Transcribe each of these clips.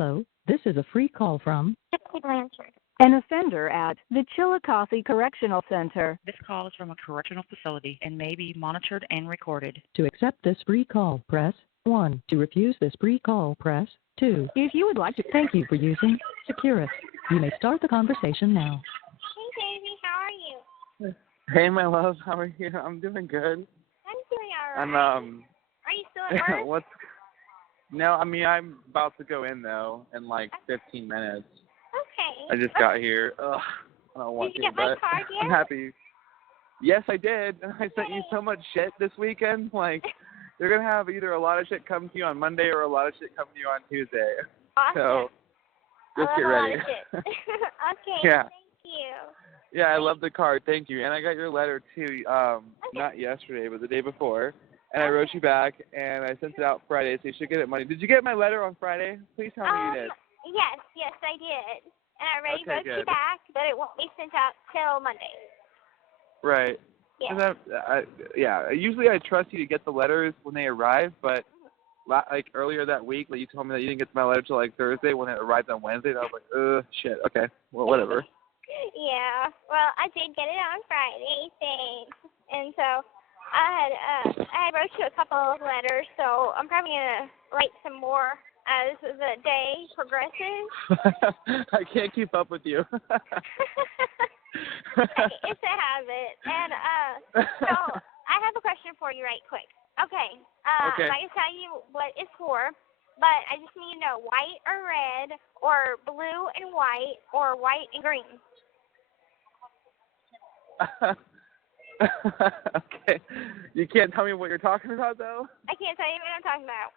Hello, this is a free call from An offender at the Chillicothe Correctional Center. This call is from a correctional facility and may be monitored and recorded. To accept this free call, press 1. To refuse this free call, press 2. If you would like to, thank you for using Securus. You may start the conversation now. Hey, Davey, how are you? Hey, my love, how are you? I'm doing good. I'm doing all right. I'm Are you still at work? No, I mean, I'm about to go in though in like 15 minutes. Okay. I just got here. Ugh, I don't want Did you to, get my but card yet? I'm happy. Yes, I did. I sent you so much shit this weekend. Like, you're gonna have either a lot of shit come to you on Monday or a lot of shit come to you on Tuesday. Awesome. So just get ready. Okay. Yeah. Thank you. Yeah, I love the card. Thank you. And I got your letter too. Not yesterday, but the day before. And I wrote you back, and I sent it out Friday, so you should get it Monday. Did you get my letter on Friday? Please tell me you did. Yes, I did. And I already Okay, wrote you good. back, but it won't be sent out till Monday. Right. Yeah. Usually I trust you to get the letters when they arrive, but like earlier that week, like you told me that you didn't get my letter till like Thursday when it arrived on Wednesday, and I was like, shit. Okay. Well, whatever. Yeah. Well, I did get it on Friday, thanks. And so I wrote you a couple of letters, so I'm probably gonna write some more as the day progresses. I can't keep up with you. It's a habit. And so I have a question for you right quick. Okay. Okay. I'm not gonna tell you what it's for, but I just need to know white or red, or blue and white, or white and green. Okay. You can't tell me what you're talking about, though? I can't tell you what I'm talking about.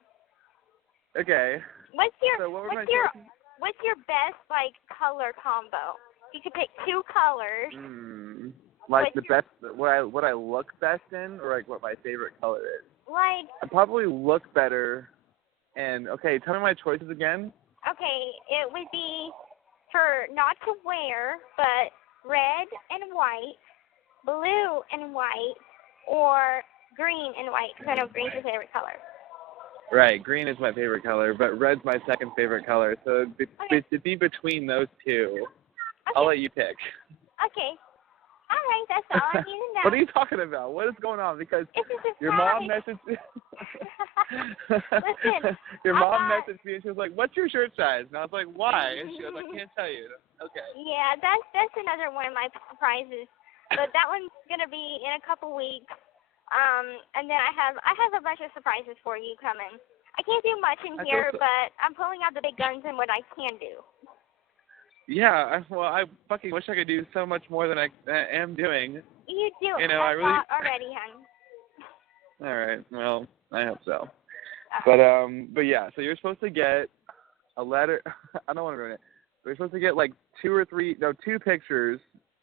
Okay. What's So what were my choices? what's your best like color combo? You could pick two colors. Like the best, what I look best in, or like what my favorite color is? Like, I probably look better. And okay, tell me my choices again. okay, it would be for not to wear, but red and white, blue and white, or green and white, because I know green's your favorite color. Right, green is my favorite color, but red's my second favorite color. So it'd be between those two. Okay. I'll let you pick. Okay. All right, that's all I need to know. What are you talking about? What is going on? Because It's just a your mom messaged me. Listen, Your mom messaged me and she was like, "What's your shirt size?" And I was like, "Why?" And she was like, "I can't tell you." Okay. Yeah, that's another one of my surprises, but that one's gonna be in a couple weeks. And then I have a bunch of surprises for you coming. I can't do much in here, but I'm pulling out the big guns and what I can do. Yeah, well, I fucking wish I could do so much more than I am doing. You do. You know, I I really already, hon. All right. Well, I hope so. Okay. But yeah. So you're supposed to get a letter. I don't want to ruin it. We're supposed to get like two pictures.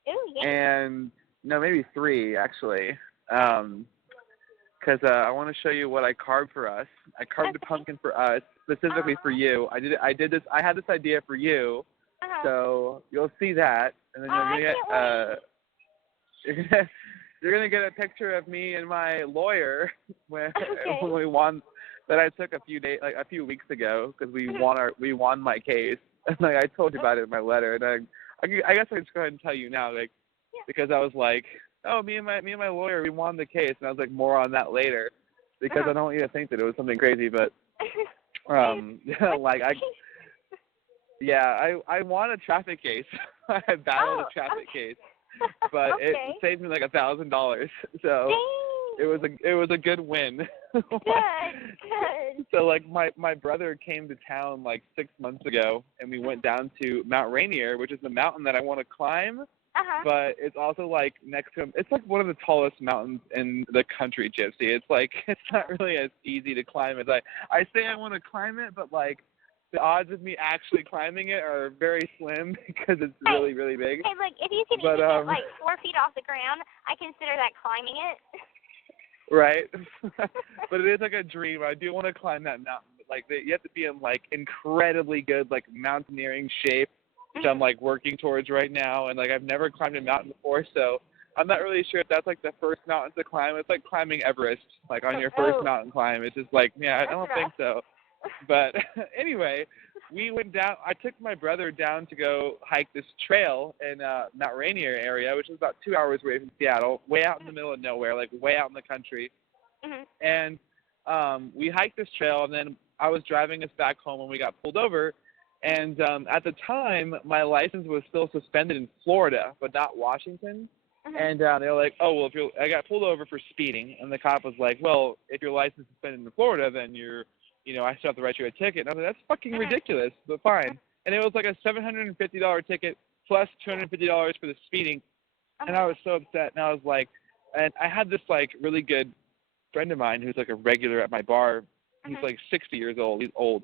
Ooh, yeah. And no, maybe 3 actually. Because I want to show you what I carved for us. I carved a pumpkin for us specifically for you. I did this. I had this idea for you. So you'll see that, and then you're gonna get a picture of me and my lawyer when we won. That I took a few weeks ago because we won my case. Like I told you about it in my letter, and I guess I can just go ahead and tell you now, because I was like, oh, me and my lawyer, we won the case, and I was like, more on that later, because I don't want you to think that it was something crazy, but I won a traffic case. I battled a traffic case, but it saved me like $1,000. So it was a good win. Good. So like my brother came to town like 6 months ago, and we went down to Mount Rainier, which is the mountain that I want to climb. But it's also like next to him. It's like one of the tallest mountains in the country, Gypsy. It's like it's not really as easy to climb as I say I want to climb it, but like the odds of me actually climbing it are very slim because it's really, really big. Hey, look, if you can even get like 4 feet off the ground, I consider that climbing it. Right. But it is like a dream. I do want to climb that mountain. But like you have to be in like incredibly good like mountaineering shape, which I'm like working towards right now. And like I've never climbed a mountain before, so I'm not really sure if that's like the first mountain to climb. It's like climbing Everest, like on your first mountain climb. It's just like, yeah, I don't think so. But anyway, we went down. I took my brother down to go hike this trail in Mount Rainier area, which is about 2 hours away from Seattle, way out in the middle of nowhere, like way out in the country. And we hiked this trail, and then I was driving us back home when we got pulled over. And at the time, my license was still suspended in Florida, but not Washington. And they were like, oh, well, I got pulled over for speeding. And the cop was like, well, if your license is suspended in Florida, then I still have to write you a ticket. And I was like, that's fucking ridiculous, but fine. And it was like a $750 ticket plus $250 for the speeding. And I was so upset. And I was like, and I had this like really good friend of mine who's like a regular at my bar. He's like 60 years old. He's old.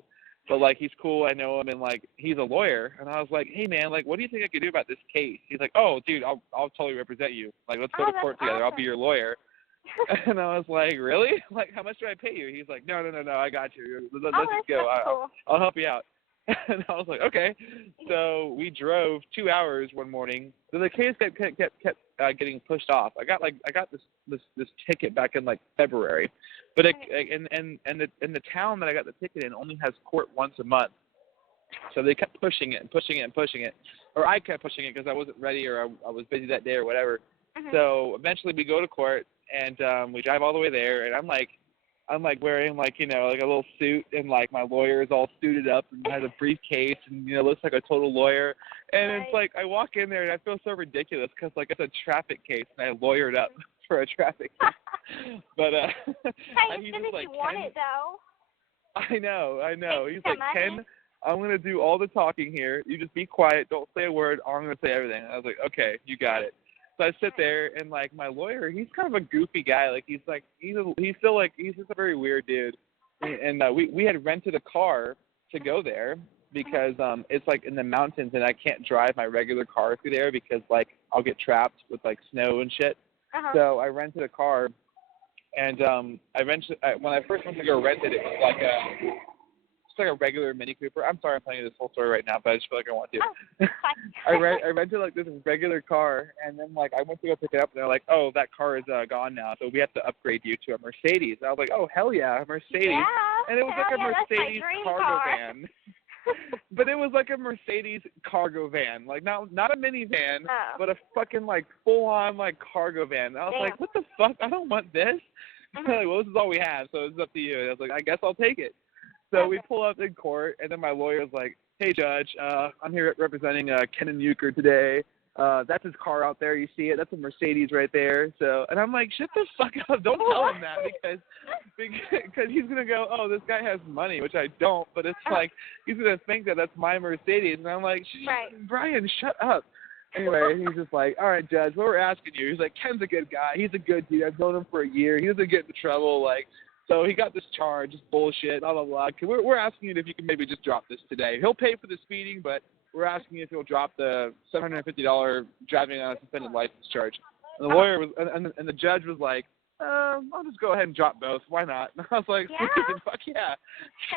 But, like, he's cool. I know him, and, like, he's a lawyer. And I was like, hey, man, like, what do you think I could do about this case? He's like, oh, dude, I'll totally represent you. Like, let's go to court together. I'll be your lawyer. And I was like, really? Like, how much do I pay you? He's like, no, I got you. Let's just go. I'll help you out. And I was like, okay. So we drove 2 hours one morning. So the case kept getting pushed off. I got this ticket back in like February, but and the town that I got the ticket in only has court once a month. So they kept pushing it, or I kept pushing it because I wasn't ready or I was busy that day or whatever. So eventually we go to court and we drive all the way there, and I'm like wearing like a little suit, and like my lawyer is all suited up and has a briefcase and looks like a total lawyer. And it's like I walk in there and I feel so ridiculous because like it's a traffic case and I lawyered up for a traffic case. But he's just like, you want it though. I know. He's like, Ken, I'm gonna do all the talking here. You just be quiet. Don't say a word. I'm gonna say everything. And I was like, okay, you got it. So I sit there, and like my lawyer, he's kind of a goofy guy. Like he's just a very weird dude. And we had rented a car to go there because it's like in the mountains, and I can't drive my regular car through there because like I'll get trapped with like snow and shit. So I rented a car, and when I first went to go rent it, it was like a regular Mini Cooper. I'm sorry I'm telling you this whole story right now, but I just feel like I want to. I rented like this regular car, and then like I went to go pick it up, and they're like, oh, that car is gone now, so we have to upgrade you to a Mercedes. And I was like, oh, hell yeah, a Mercedes. Yeah, and it was like a Mercedes cargo van. But it was like a Mercedes cargo van, like not a minivan, but a fucking like full-on like cargo van. And I was like, what the fuck? I don't want this. Like, well, this is all we have, so it's up to you. And I was like, I guess I'll take it. So we pull up in court, and then my lawyer's like, hey, Judge, I'm here representing Ken and Euchre today. That's his car out there. You see it? That's a Mercedes right there. So, and I'm like, shut the fuck up. Don't tell him that because he's going to go, oh, this guy has money, which I don't. But it's like he's going to think that that's my Mercedes. And I'm like, Brian, shut up. Anyway, he's just like, all right, Judge, what we're asking you. He's like, Ken's a good guy. He's a good dude. I've known him for a year. He doesn't get into trouble. Like, so he got this charge, just bullshit, blah, blah, blah. We're asking you if you can maybe just drop this today. He'll pay for the speeding, but we're asking you if he'll drop the $750 driving on a suspended license charge. And the lawyer was, and the judge was like, I'll just go ahead and drop both. Why not? And I was like, fuck yeah.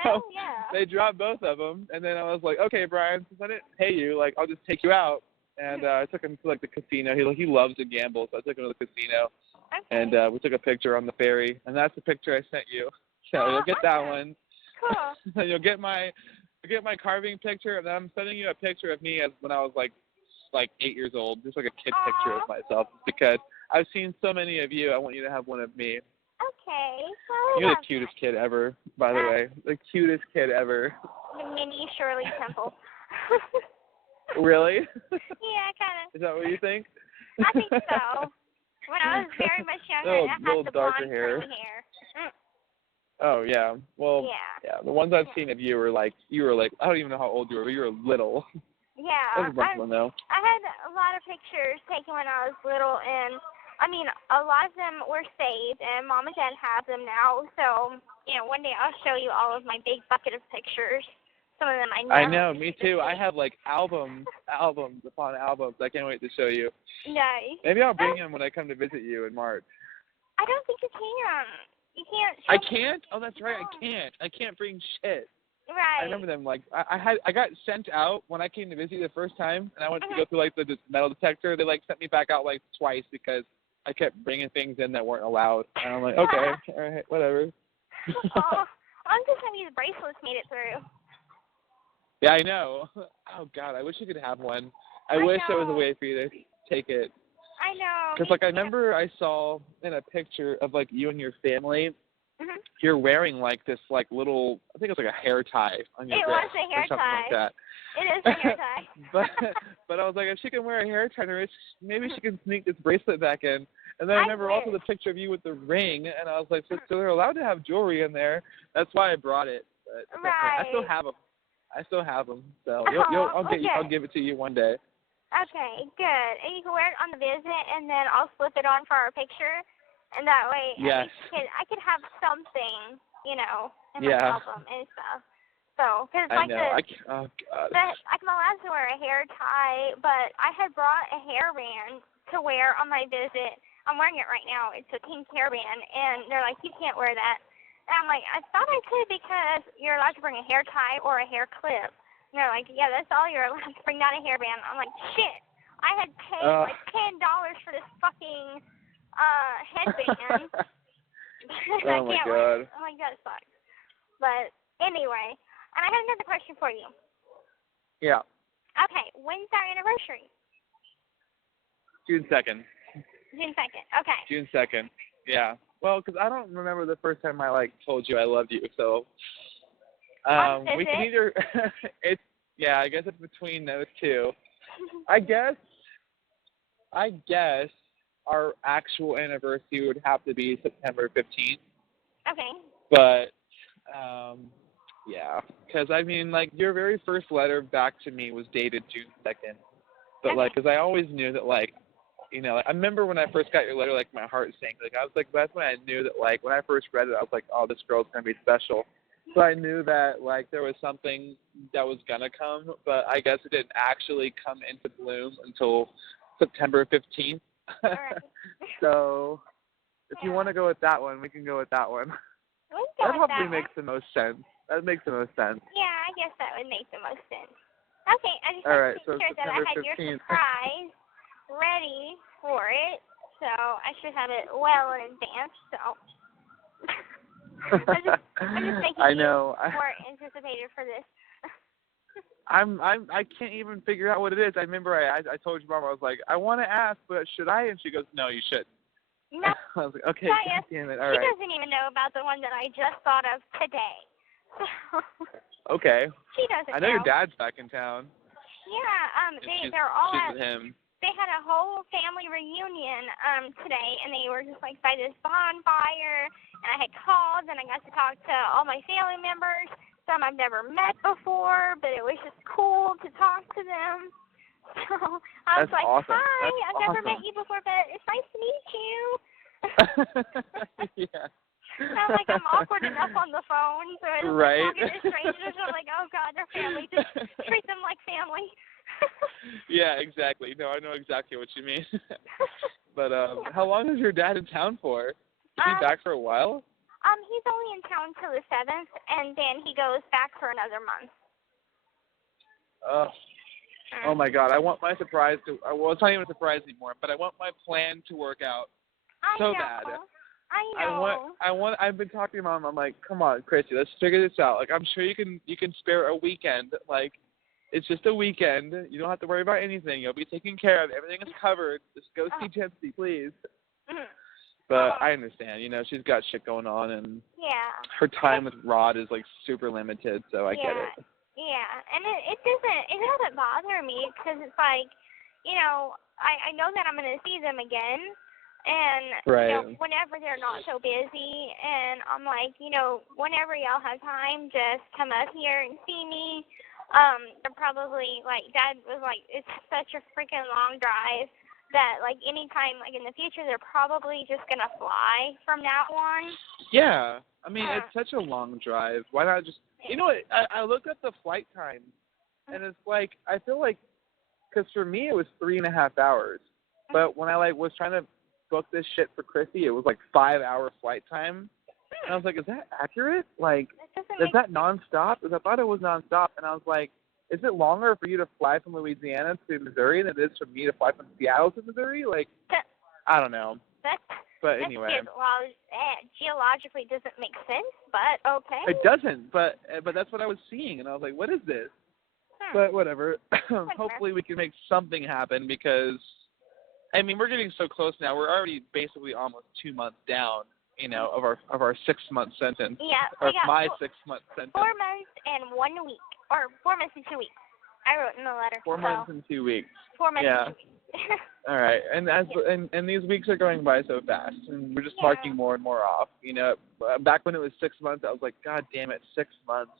So they dropped both of them, and then I was like, okay, Brian, since I didn't pay you, like, I'll just take you out. And I took him to like the casino. He loves to gamble, so I took him to the casino. And we took a picture on the ferry, and that's the picture I sent you. So you'll get that one. Cool. You'll get my carving picture, and then I'm sending you a picture of me as when I was like 8 years old, just like a kid picture of myself, because I've seen so many of you. I want you to have one of me. Okay. You're the cutest kid ever, by the way. The cutest kid ever. The mini Shirley Temple. Really? Yeah, kind of. Is that what you think? I think so. When I was very much younger, I had the blonde curly hair. Oh yeah. Well, yeah. The ones I've seen of you were like I don't even know how old you were, but you were little. Yeah. That was a bunch of them though. I had a lot of pictures taken when I was little, and I mean a lot of them were saved, and Mom and Dad have them now. So one day I'll show you all of my big bucket of pictures. Some of them I know, me too. I have like albums upon albums. I can't wait to show you. Nice. Maybe I'll bring them when I come to visit you in March. I don't think you can. You can't. I can't? Oh, that's right. I can't bring shit. Right. I remember them. Like I got sent out when I came to visit you the first time, and I went to go through like the metal detector. They like sent me back out like twice because I kept bringing things in that weren't allowed. And I'm like, okay, all right, whatever. I'm just happy the bracelets made it through. Yeah, I know. Oh, God, I wish you could have one. I wish there was a way for you to take it. I know. Because, like, I remember I saw in a picture of, like, you and your family, you're wearing, like, this, like, little, I think it was like a hair tie on your wrist. It was a hair or something tie. like that. It is a hair tie. but I was like, if she can wear a hair tie, maybe she can sneak this bracelet back in. And then I remember also the picture of you with the ring, and I was like, so they're allowed to have jewelry in there. That's why I brought it. But right. I still have them. So I'll give it to you one day. Okay, good. And you can wear it on the visit, and then I'll slip it on for our picture, and that way I could have something, you know, in my album and stuff. So, because like my allowed to wear a hair tie, but I had brought a hairband to wear on my visit. I'm wearing it right now. It's a pink hairband, and they're like, you can't wear that. And I'm like, I thought I could because you're allowed to bring a hair tie or a hair clip. And they're like, yeah, that's all you're allowed to bring, not a hairband. I'm like, shit. I had paid like $10 for this fucking headband. Oh, my God. I'm like, that sucks. But anyway, and I have another question for you. Yeah. Okay, when's our anniversary? June 2nd. June 2nd, okay. June 2nd, yeah. Well, because I don't remember the first time I, like, told you I loved you, so we can either, I guess it's between those two. I guess our actual anniversary would have to be September 15th. Okay. But, yeah, because, I mean, like, your very first letter back to me was dated June 2nd. But, like, because I always knew that, like, you know, I remember when I first got your letter, like, my heart sank. Like, I was like, that's when I knew that, like, when I first read it, I was like, oh, this girl's going to be special. So I knew that, like, there was something that was going to come, but I guess it didn't actually come into bloom until September 15th. So if you want to go with that one, we can go with that one. That probably makes the most sense. That makes the most sense. Yeah, I guess that would make the most sense. Okay, I just wanted to make sure that I had 15th. Your surprise ready for it, so I should have it well in advance, so I'm just making I know. you more anticipated for this. I can't even figure out what it is. I remember I told your mom, I was like, I want to ask, but should I? And she goes, no, you shouldn't. No. I was like, okay, damn it, all right. She doesn't even know about the one that I just thought of today. Okay. She doesn't I know your dad's back in town. Yeah, they're all at, with him. They had a whole family reunion today, and they were just like by this bonfire, and I had called, and I got to talk to all my family members, some I've never met before, but it was just cool to talk to them. So I was like, awesome. hi, I've never met you before, but it's nice to meet you. Yeah. I'm like, I'm awkward enough on the phone, so it's like talking to strangers, I'm like, oh God, they're family, just treat them like family. Yeah, exactly. No, I know exactly what you mean. But how long is your dad in town for? Is he back for a while? He's only in town till the 7th, and then he goes back for another month. Oh my God! I want my surprise to. Well, it's not even a surprise anymore, but I want my plan to work out so bad. I know. I've been talking to Mom. I'm like, come on, Chrissy, let's figure this out. Like, I'm sure you can spare a weekend. Like, it's just a weekend. You don't have to worry about anything. You'll be taken care of. Everything is covered. Just go see Gypsy, please. But I understand. You know, she's got shit going on, and her time with Rod is like super limited. So I get it. Yeah, and it doesn't bother me because it's like, you know, I know that I'm going to see them again, and you know, whenever they're not so busy, and I'm like, you know, whenever y'all have time, just come up here and see me. They're probably like, Dad was like, it's such a freaking long drive that like anytime like in the future they're probably just going to fly from now on. Yeah, I mean it's such a long drive. Why not just? You know what? I looked at the flight time, and it's like I feel like, because for me it was 3.5 hours, but when I like was trying to book this shit for Chrissy, it was like 5-hour flight time, and I was like, is that accurate? Like, is that nonstop? Because I thought it was nonstop, and I was like, is it longer for you to fly from Louisiana to Missouri than it is for me to fly from Seattle to Missouri? Like, I don't know. But anyway. Geologically doesn't make sense, but okay. It doesn't, but that's what I was seeing, and I was like, what is this? But whatever. Hopefully we can make something happen because, I mean, we're getting so close now. We're already basically almost 2 months down, you know, of our 6-month sentence. Yeah. Or my 6-month sentence. 4 months and 1 week, or 4 months and 2 weeks. I wrote in the letter. 4 months and 2 weeks. 4 months and 2 weeks. All right, and these weeks are going by so fast, and we're just marking more and more off. You know, back when it was 6 months, I was like, God damn it, 6 months.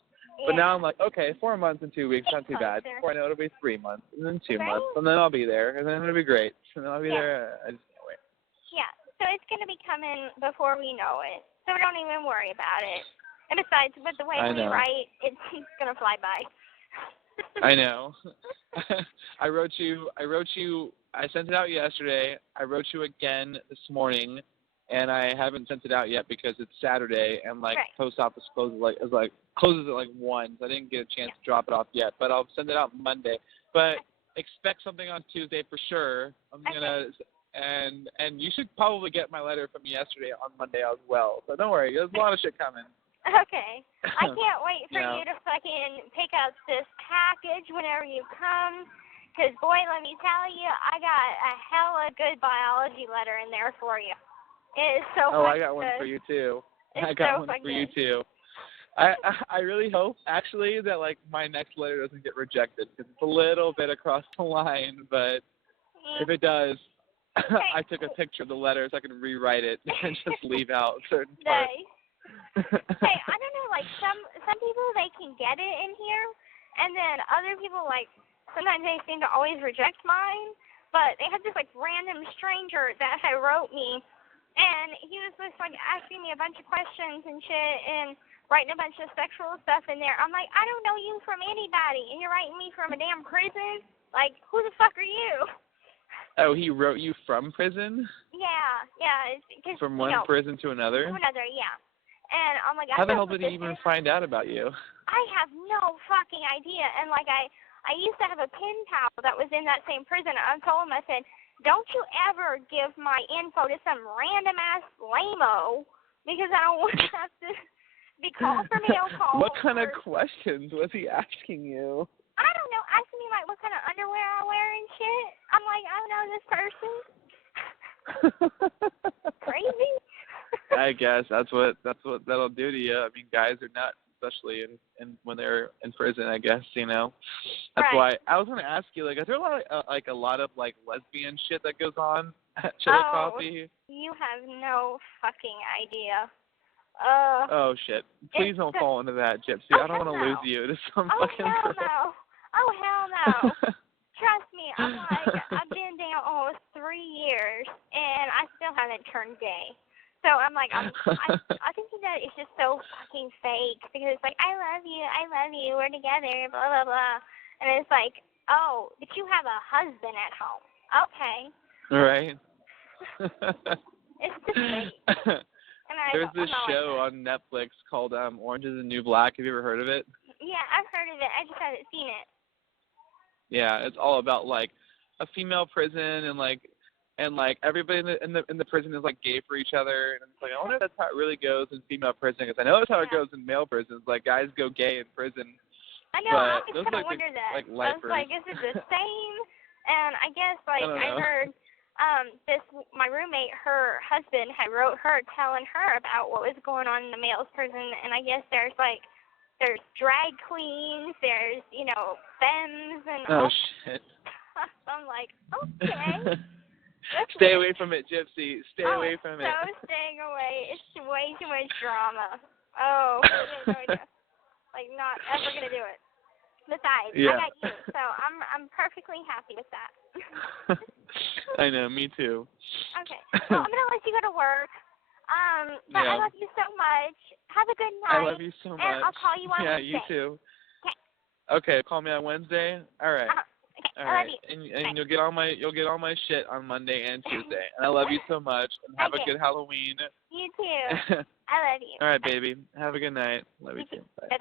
But now I'm like, okay, 4 months and 2 weeks, not too bad. Before I know it'll be 3 months, and then 2 months, and then I'll be there, and then it'll be great, and then I'll be there. I just can't wait. Yeah, so it's gonna be coming before we know it, so don't even worry about it. And besides, with the way we write, it's gonna fly by. I know. I wrote you. I sent it out yesterday. I wrote you again this morning, and I haven't sent it out yet because it's Saturday and post office closes at 1, so I didn't get a chance to drop it off yet. But I'll send it out Monday. But expect something on Tuesday for sure. I'm gonna and you should probably get my letter from yesterday on Monday as well. So don't worry, there's a lot of shit coming. Okay. I can't wait for you to fucking pick up this package whenever you come. Because, boy, let me tell you, I got a hella good biology letter in there for you. It is so I got one for you, too. I got one for you, too. I really hope, actually, that, like, my next letter doesn't get rejected. Because it's a little bit across the line. But if it does, I took a picture of the letter so I can rewrite it and just leave out certain parts. Hey, I don't know, like, some people, they can get it in here, and then other people, like, sometimes they seem to always reject mine, but they had this, like, random stranger that had wrote me, and he was just, like, asking me a bunch of questions and shit, and writing a bunch of sexual stuff in there. I'm like, I don't know you from anybody, and you're writing me from a damn prison? Like, who the fuck are you? Oh, he wrote you from prison? Yeah. From one prison to another? To another, yeah. And I'm like, how the hell did he even find out about you? I have no fucking idea. And like, I used to have a pen pal that was in that same prison. I told him, I said, don't you ever give my info to some random ass lame-o, because I don't want to have to be called for mail calls. What kind of questions was he asking you? I don't know. Asking me like what kind of underwear I wear and shit. I'm like, I don't know this person. Crazy. I guess that's what that'll do to you. I mean, guys are nuts, especially in when they're in prison. I guess that's why I was going to ask you. Like, is there a lot of lesbian shit that goes on at Chili Coffee? You have no fucking idea. Oh shit! Please don't fall into that, Gypsy. I don't want to lose you to some fucking girl. No. Oh hell no! Trust me, I've been down almost 3 years and I still haven't turned gay. So I'm like, I think that it's just so fucking fake because it's like, I love you, we're together, blah, blah, blah. And it's like, oh, but you have a husband at home. Okay. Right. It's just fake. There's this show on Netflix called Orange is the New Black. Have you ever heard of it? Yeah, I've heard of it. I just haven't seen it. Yeah, it's all about like a female prison and everybody in the prison is like gay for each other, and it's like, I wonder if that's how it really goes in female prison, because I know that's how it goes in male prisons. Like, guys go gay in prison. I know. I always kind of wonder that. I was like, is it the same? And I guess I heard my roommate, her husband had wrote her telling her about what was going on in the male's prison, and I guess there's drag queens, there's femmes and all shit. I'm like, okay. Stay away from it, Gypsy. Stay away from it. So staying away. It's way too much drama. Oh, like not ever gonna do it. Besides, I got you, so I'm perfectly happy with that. I know, me too. Okay, well, I'm gonna let you go to work. But I love you so much. Have a good night. I love you so much. And I'll call you on Wednesday. Yeah, you too. Okay, call me on Wednesday. All right. Okay, all right. And you'll get all my shit on Monday and Tuesday. And I love you so much. And have a good Halloween. You too. I love you. All right, baby. Have a good night. Love you too. Bye.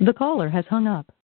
The caller has hung up.